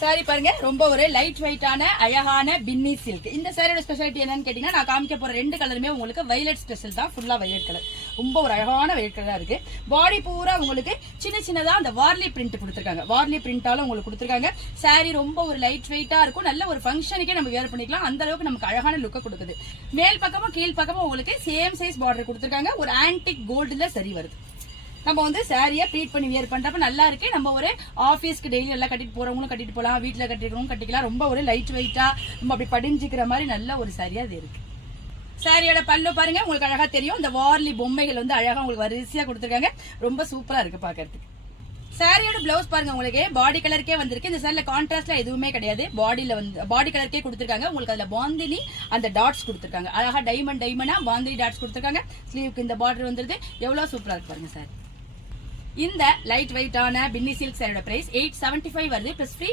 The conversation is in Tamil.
சாரி பாருங்க, ரொம்ப ஒரு லைட் வெயிட்டான அழகான பின்னி சில்க். இந்த சாரியோட ஸ்பெஷாலிட்டி என்னன்னு கேட்டீங்கன்னா, நான் காமிக்க போற 2 கலருமே உங்களுக்கு வயலட் ஸ்பெஷல் தான். ஃபுல்லா வயலட் கலர், ரொம்ப ஒரு அழகான வயலட் கலரா இருக்கு. பாடி பூரா உங்களுக்கு சின்ன சின்னதா அந்த வார்லி பிரிண்ட் கொடுத்திருக்காங்க. வார்லி பிரிண்டாலும் உங்களுக்கு கொடுத்திருக்காங்க. சாரி ரொம்ப ஒரு லைட் வெயிட்டா இருக்கும். நல்ல ஒரு ஃபங்க்ஷனுக்கே நம்ம வேர் பண்ணிக்கலாம். அந்த அளவுக்கு நமக்கு அழகான லுக்க கொடுக்குது. மேல் பக்கமும் கீழ் பக்கமும் உங்களுக்கு சேம் சைஸ் பார்டர் கொடுத்திருக்காங்க. ஒரு ஆன்டிக் கோல்டுல சரி வருது. நம்ம வந்து சாரியா ப்ளீட் பண்ணி வியர் பண்றப்ப நல்லா இருக்கு. நம்ம ஒரு ஆபீஸ்க்கு டெய்லி எல்லாம் கட்டிட்டு போறவங்களும் கட்டிட்டு போலாம், வீட்டுல கட்டிக்கிறவங்க கட்டிக்கலாம். ரொம்ப ஒரு லைட் வெயிட்டா நம்ம அப்படி படிஞ்சுக்கிற மாதிரி நல்ல ஒரு சாரியா இது இருக்கு. சாரியோட பல்லு பாருங்க, உங்களுக்கு அழகா தெரியும். இந்த வார்லி பொம்மைகள் வந்து அழகா உங்களுக்கு வரிசையா கொடுத்திருக்காங்க. ரொம்ப சூப்பரா இருக்கு பாக்கிறதுக்கு. சாரியோட பிளவுஸ் பாருங்க, உங்களுக்கு பாடி கலருக்கே வந்திருக்கு. இந்த சாரில கான்ட்ராஸ்ட்ல எதுவுமே கிடையாது. பாடியில வந்து பாடி கலருக்கே கொடுத்திருக்காங்க. உங்களுக்கு அதுல பாந்தினி அந்த டாட்ஸ் கொடுத்திருக்காங்க. அழகா டைமண்டா பாந்தினி டாட்ஸ் கொடுத்திருக்காங்க. ஸ்லீவுக்கு இந்த பார்டர் வந்துருது. எவ்வளவு சூப்பரா இருக்கு பாருங்க சாரி. இந்த லைட் வெயிட்டான பின்னி சில்க் சாரியோட பிரைஸ் 875 வருது. Plus free